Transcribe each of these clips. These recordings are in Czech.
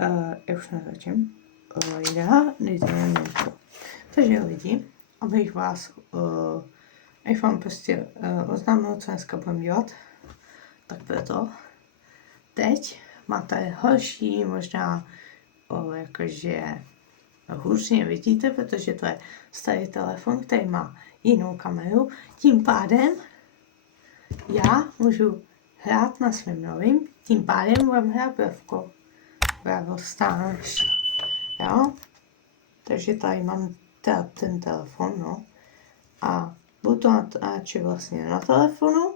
Já už nezačím. Takže lidi, abych vám prostě oznámil, co dneska budeme dělat, tak proto teď máte horší, možná jakože hůř vidíte, protože to je starý telefon, který má jinou kameru. Tím pádem já můžu hrát na svém novým, tím pádem budeme hrát Brawl Stars. Jo? Takže tady mám ten telefon, no. A budu to natáčet vlastně na telefonu,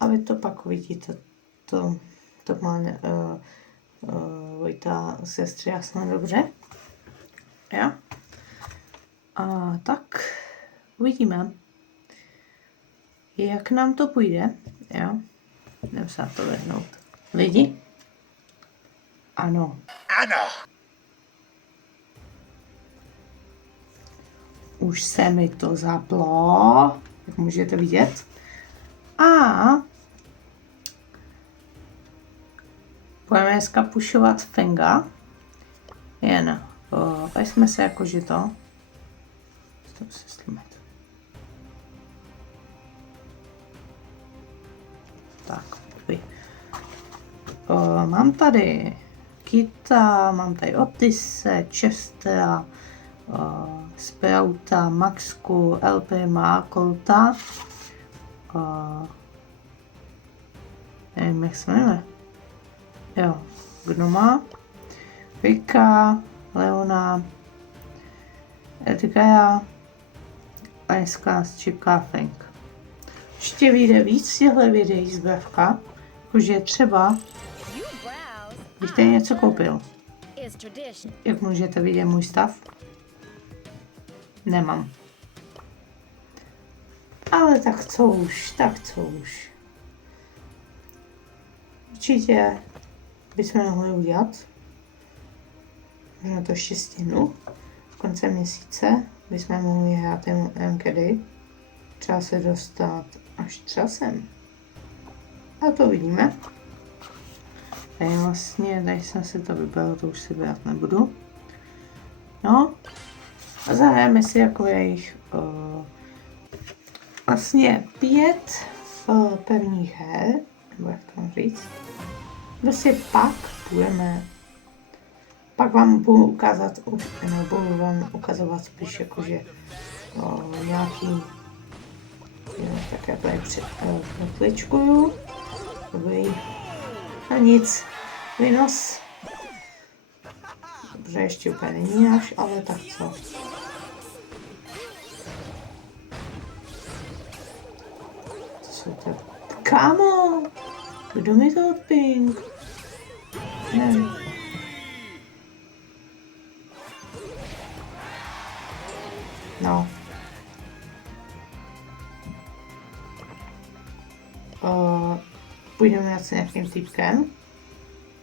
a vy to pak uvidíte. To má Vojta sestry jasně dobře. Jo? A tak uvidíme, jak nám to půjde. Jo? Jdem se na to vrhnout. Lidi? Ano. Ano. Už se mi to zaplo, jak můžete vidět. A budeme dneska pušovat Fenga. Jen vezme se jakože to. Tak, mám tady Kita, mám tady Otise, Chestera, Sprouta, Maxku, LP má Colta, nevím, jak se jmenuje. Jo, Gnoma, Rika, Leona, Edgara a dneska nás čeká Frank. Ještě vyjde víc těchto videí z Bravka, jakože třeba bych tady něco koupil. Jak můžete vidět můj stav? Nemám. Ale tak co už. Určitě bychom mohli udělat. Možná to ještě stihnu. V konce měsíce bychom mohli hrát MKD. Třeba se dostat až třeba sem. A to vidíme. Tady vlastně, tady jsem si to vybral, to už si brát nebudu. No. A zahrajeme si jako jejich vlastně 5 pevných her, nebo jak to mám říct. Prostě pak vám budu ukázat, budu vám ukazovat spíš jakože nějaký, tak já tady překličkuju. Dobrý. A nic. Vynos. Dobře, ještě úplně není až, ale tak co. Co to? Kámo! Kdo mi to odping? Ne. No. Půjdeme s nějakým typkem.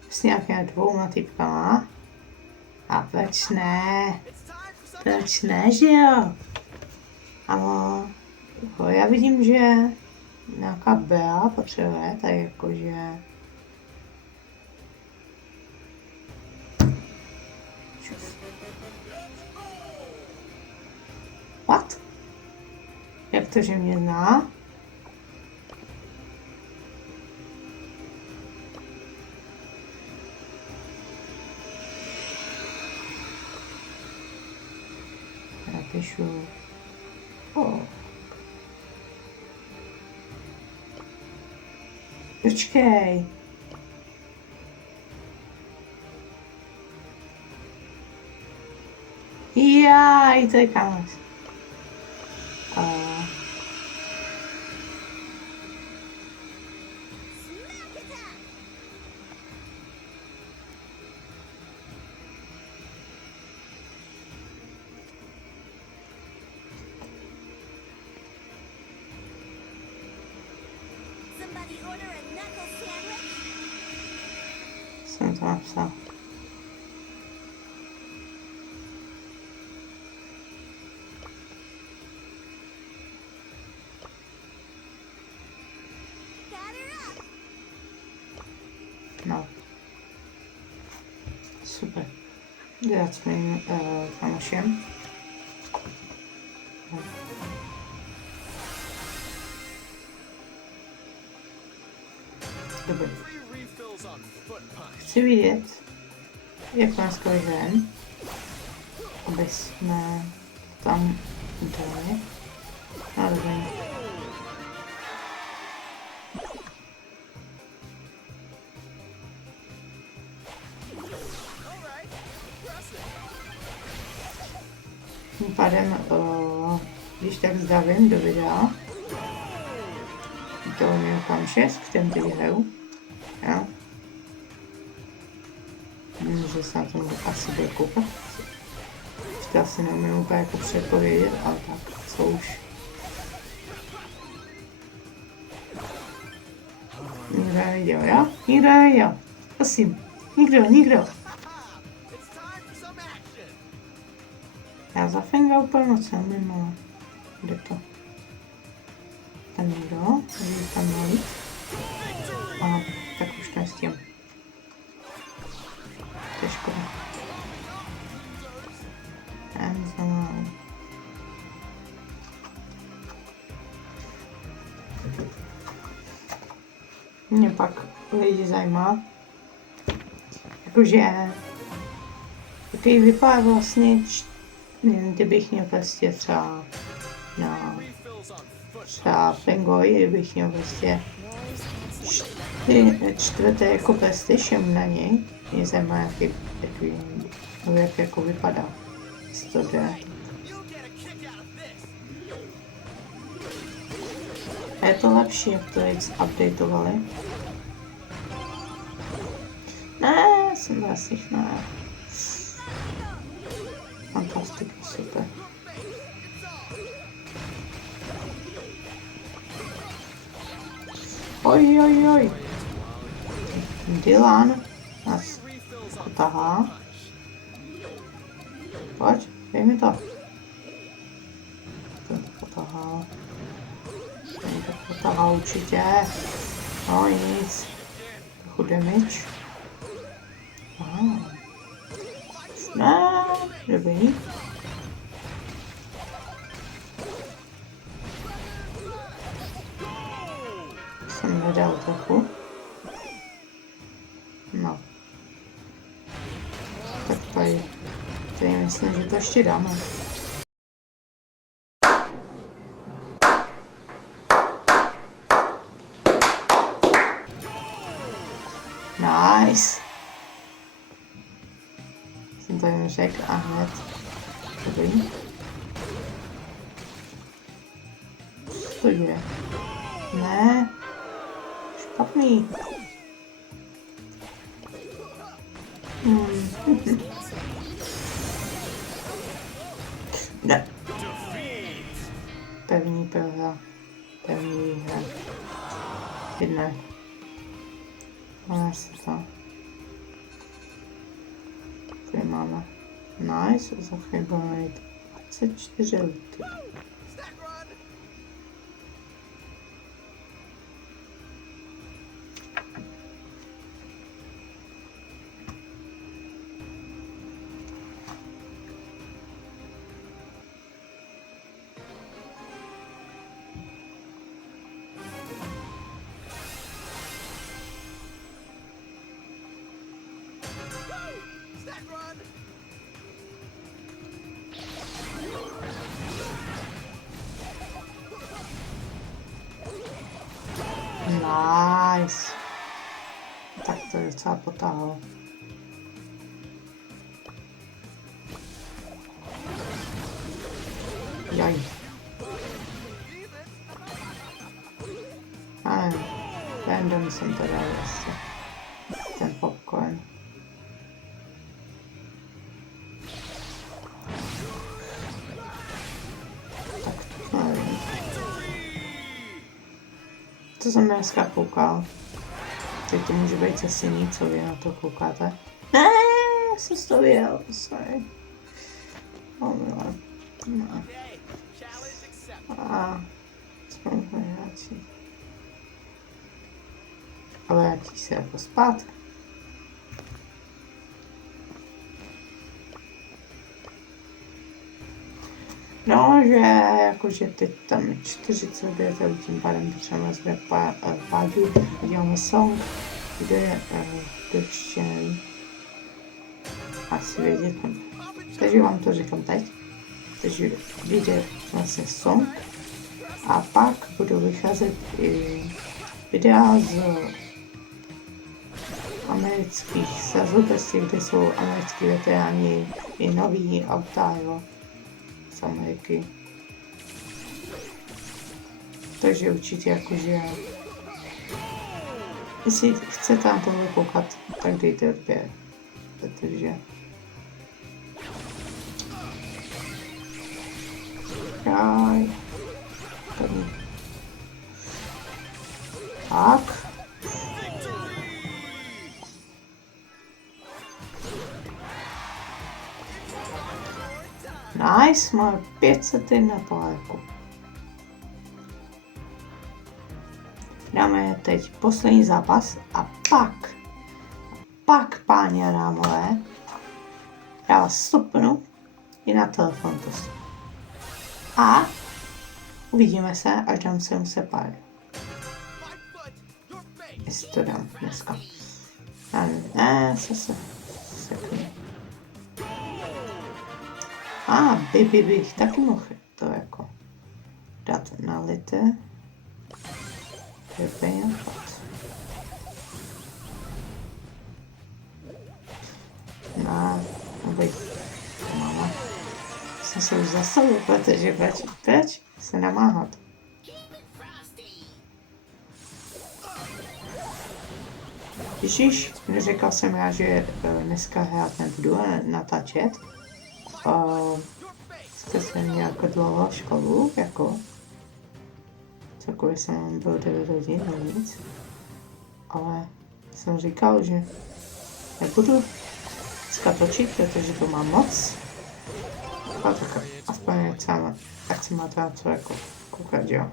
S nějakými 2 typkama. A proč ne? Proč ne, že jo? Ano. Já vidím, že nějaká Bea potřebuje, tak jakože... What? Jak to, že mě zná? Já píšu... Počkej. Jaj, to je kámoš. Jsem to napsal. No. dělat s mým kamošem. Dobrý. Chci vidět, jak nás vyhrajeme, aby jsme tam dali. No dobrý. Tím pádem, když tak zdravím do videa, to je můj kamoše, s kterým teď hraju. Jo. Že se na tom asi bude koukat. Ještě asi neumím úplně jako předpovědět, ale tak, co už. Nikdo neviděl, jo? Nikdo neviděl. Prosím, nikdo. Já za Fenga úplně moc neumím, ale kde to? Tam někdo, vidí tam malý. Aha, tak už to s tím. To je škoda. Já neznám. Mě pak lidi zajímá, jakože jaký vypadá vlastně, kdybych měl prostě třeba Fengovi, kdybych měl prostě čtvrté jako PlayStation na něj, mě zajímá, jak jako vypadá. To jde. A je to lepší, jak to víc updateovali. Ne, jsem vlastně ne. Fantasticky, super. Oj. Dylan nás tahá. Pojď, dej mi to. Ten to potahá. Ten to potahá určitě. No nic. Trochu damage. Aha. Ne, dobrý. Jsem nedal trochu. No. Tak tady myslím, že to ještě dáme. Nice. Jsem to jen řekl a hned. Dobrý. Co to je? Ne. Špatný. Ne. Pevný prohra. Pevný výhra. Jedna. Máme se to. Tady máme. Nice. Za chvíli budeme mít 24 litů. Nice. Tak to je docela potáhlo. Jaj. Random jsem to dal ještě. Ten popcorn. Tak to nevím. Co jsem dneska koukal? Teď to může být asi nic, co vy na to koukáte. Ne, jsem to viděl, sorry. No. A jsme hráči. A vrátí se jako zpátky. No, že jakože teď tam 49, tím pádem potřebujeme zde pádu, uděláme song, kde to ještě nevím. Asi vědět. Takže vám to říkám teď. Takže vyjde vlastně song a pak budou vycházet i videa z amerických sazů, prostě kde jsou americký veteráni i nový auta, jo, z Ameriky. Takže určitě jakože, jestli chcete na tohle koukat, tak dejte odběr, protože Jaj. Tak. Nice, máme 500 na pálku. Dáme teď poslední zápas a pak, páni a dámové, já vás stopnu i na telefon to. A uvidíme se, až dám 700 jestli to dám dneska. Ne, zase seknu. Bych taky mohl to jako dát na liter. Vypěně pod. Abych mama. Jsem se už zastavil, protože teď se namáhat. Ježíš, neřekl jsem já, že dneska hrát nebudu a natáčet. Jste se nějak dlouho školu, jako. Celkově jsem byl 9 hodin, nic. Ale jsem říkal, že nebudu dneska točit, protože to mám moc. A tak aspoň ať se máte na co jako koukat, jo.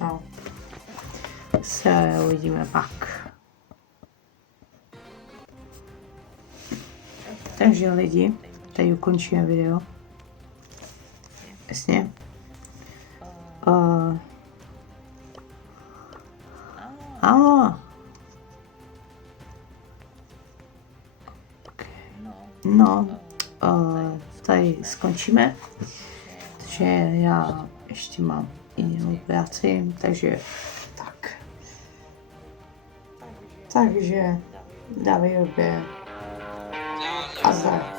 No. Se uvidíme pak. Takže lidi, tady ukončíme video. Jasně. Ano. No, tady skončíme, protože já ještě mám jinou práci, takže tak. Takže dávej odběr a zdar.